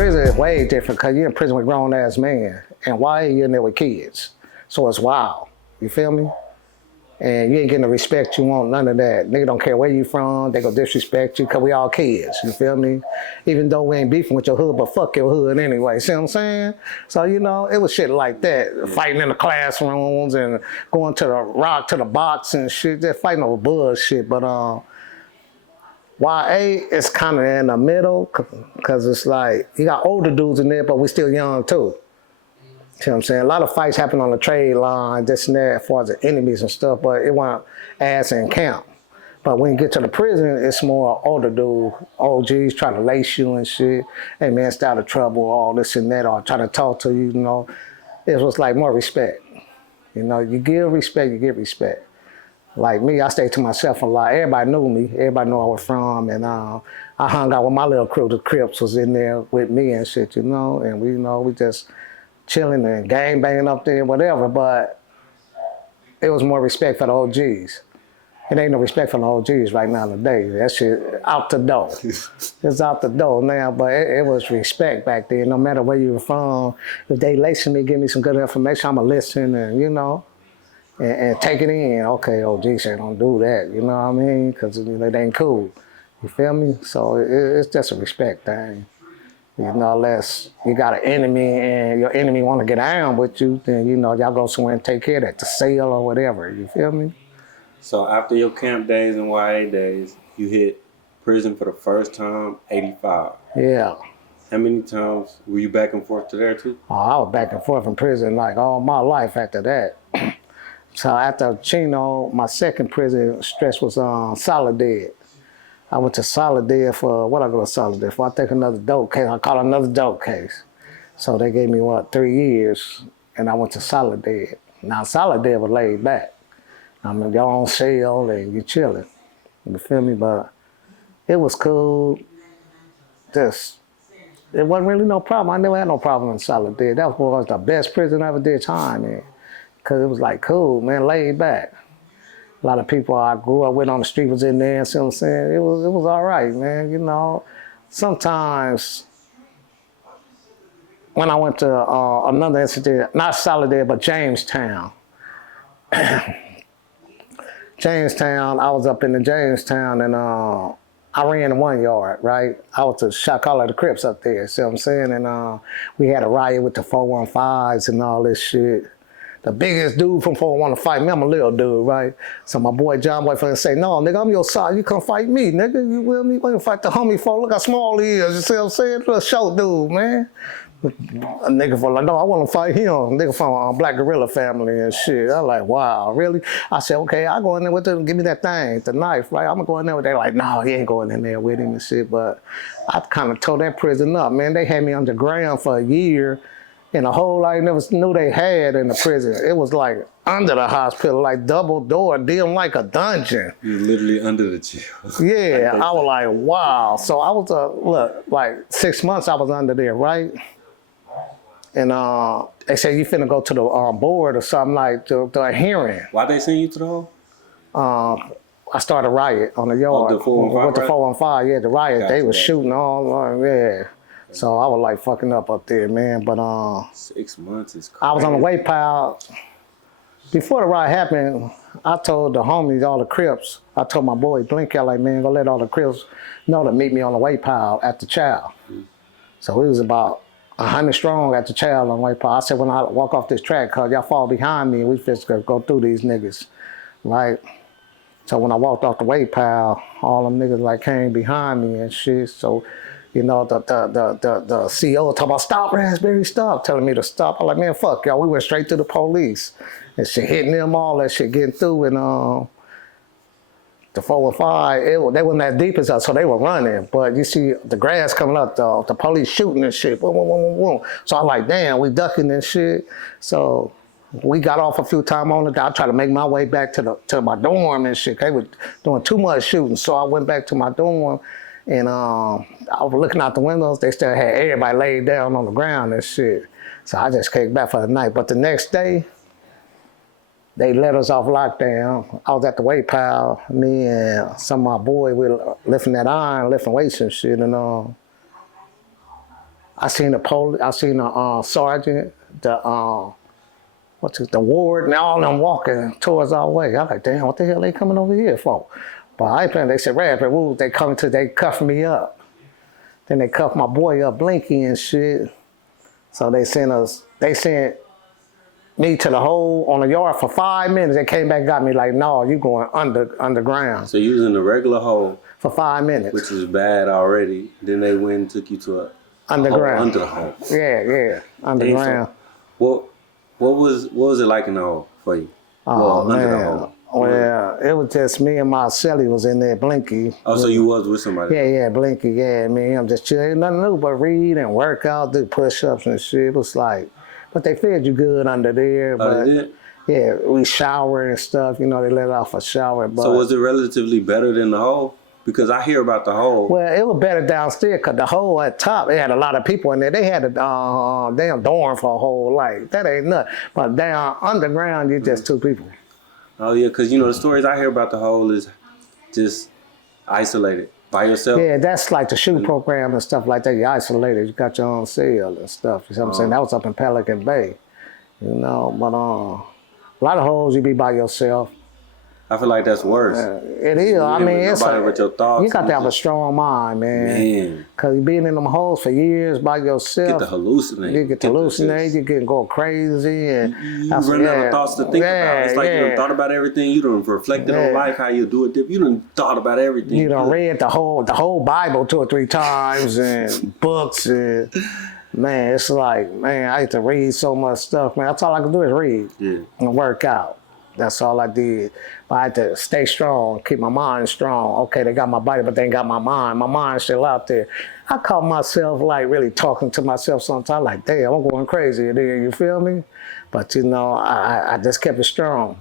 Prison is way different because you're in prison with grown ass men, and why you're in there with kids. So it's wild. You feel me? And you ain't getting the respect you want, none of that. Nigga don't care where you from, they gonna disrespect you because we all kids, you feel me? Even though we ain't beefing with your hood, but fuck your hood anyway, see what I'm saying? So, you know, it was shit like that. Fighting in the classrooms and going to the rock, to the box and shit, just fighting over bullshit. But YA is kind of in the middle because it's like, you got older dudes in there, but we still young too. You know what I'm saying? A lot of fights happen on the trade line, this and that, as far as the enemies and stuff, but it wasn't ass in camp. But when you get to the prison, it's more older dude, OGs trying to lace you and shit. Hey man, stay out of trouble, all this and that, or try to talk to you, you know. It was like more respect. You know, you give respect, you get respect. Like me, I stayed to myself a lot. Everybody knew me. Everybody knew I was from, and I hung out with my little crew. The Crips was in there with me and shit, you know, and we just chilling and gang banging up there, whatever, but it was more respect for the OGs. It ain't no respect for the OGs right now today. That shit out the door. It's out the door now, but it was respect back then. No matter where you were from, if they lacing me, give me some good information, I'ma listen and, you know, and take it in. Okay, OG say don't do that, you know what I mean? Because it ain't cool. You feel me? So it's just a respect thing. You know, unless you got an enemy and your enemy want to get down with you, then, you know, y'all go somewhere and take care of that, the sale or whatever. You feel me? So after your camp days and YA days, you hit prison for the first time, 85. Yeah. How many times were you back and forth to there too? Oh, I was back and forth in prison like all my life after that. So after Chino, my second prison stretch was Solidad. I went to Solidad for, what I go to Solidad for? I think another dope case. I caught another dope case. So they gave me, 3 years, and I went to Solidad. Now Solidad was laid back. I mean, you're on sale and you're chilling. You feel me? But it was cool. It wasn't really no problem. I never had no problem in Solidad. That was the best prison I ever did time in. Because it was like cool, man, laid back. A lot of people I grew up with on the street was in there, see what I'm saying? It was all right, man, you know. Sometimes when I went to another incident, not Solidad, but Jamestown. Jamestown, I was up in the Jamestown and I ran 1 yard, right? I was a shot caller of the Crips up there, see what I'm saying? And we had a riot with the 415s and all this shit. The biggest dude from 401 to fight me, I'm a little dude, right? So my boy John Boy finna say, no, nigga, I'm your side, you come fight me, nigga. You with me? Why you fight the homie for? Look how small he is, you see what I'm saying? Little short dude, man. A nigga for like, no, I want to fight him. Nigga from Black Gorilla family and shit. I'm like, wow, really? I said, okay, I go in there with them, give me that thing, the knife, right? I'm gonna go in there with. They like, no, he ain't going in there with him and shit. But I kind of tore that prison up, man. They had me underground for a year. In a hole I never knew they had in the prison. It was like under the hospital, like double door, dim like a dungeon. You were literally under the jail. Yeah, I was like, wow. So I was, look, like 6 months I was under there, right? And they said, you finna go to the board or something, like to a hearing. Why they send you to the hole? I started a riot on the yard. Oh, the 415 with the 415, yeah, the riot. Gotcha, they was gotcha. shooting all, yeah. So I was like fucking up there, man. But 6 months is crazy. I was on the weight pile. Before the riot happened, I told the homies, all the Crips, I told my boy Blink, I like, man, go let all the Crips know to meet me on the weight pile at the chow. So we was about 100 strong at the chow on the weight pile. I said, when I walk off this track, cause y'all fall behind me, we just gonna go through these niggas, right? So when I walked off the weight pile, all them niggas like came behind me and shit. So, you know, the CEO talking about, stop, Raspberry, stop, telling me to stop. I'm like, man, fuck y'all. We went straight to the police and shit, hitting them, all that shit, getting through. And the 415, they wasn't that deep as us, so they were running. But you see the grass coming up, the police shooting and shit. Boom, boom, boom, boom, boom. So I'm like, damn, we ducking and shit. So we got off a few times on it. I tried to make my way back to my dorm and shit. They were doing too much shooting. So I went back to my dorm. And I was looking out the windows, they still had everybody laid down on the ground and shit. So I just came back for the night. But the next day, they let us off lockdown. I was at the weight pile, me and some of my boys, we were lifting that iron, lifting weights and shit. And I I seen the sergeant, the ward, and all them walking towards our way. I was like, damn, what the hell they coming over here for? But I ain't playing. They said, Radford, woo, they cuffed me up. Then they cuffed my boy up, Blinky and shit. So they sent me to the hole on the yard for 5 minutes. They came back and got me like, no, you going underground. So you was in the regular hole For 5 minutes. which was bad already. Then they went and took you to a Underground. hole under the hole. Yeah, underground. So, what was it like in the hole for you? Oh, Under the man. hole. Well, it was just me and my celly was in there, Blinky. Oh, so you was with somebody? Yeah, Blinky, yeah, me. I'm just chilling. Nothing new but read and work out, do push-ups and shit. It was like, but they fed you good under there. Oh, they did? Yeah, we shower and stuff. You know, they let off a shower. But, So was it relatively better than the hole? Because I hear about the hole. well, it was better downstairs because the hole at top, it had a lot of people in there. They had a damn dorm for a whole life. That ain't nothing. But down underground, you just two people. Oh, yeah, because, you know, the stories I hear about the hole is just isolated by yourself. Yeah, that's like the shoe program and stuff like that. You isolated. You got your own cell and stuff. You know what I'm saying? That was up in Pelican Bay. You know, but a lot of holes you be by yourself. I feel like that's worse. It is. I mean, it's nobody with your thoughts. you got to have a strong mind, man. Because you been in them holes for years by yourself. Get to hallucinate. You get to hallucinate. You get go crazy, and you run out of thoughts to think about. It's like you done thought about everything. You done reflected on life, how you do it. You done thought about everything. You done read the whole Bible 2 or 3 times and books and. Man, it's like, man, I used to read so much stuff, man. That's all I could do is read and work out. That's all I did. But I had to stay strong, keep my mind strong. Okay, they got my body, but they ain't got my mind. My mind's still out there. I caught myself like really talking to myself sometimes, like, damn, I'm going crazy there, you feel me? But you know, I just kept it strong.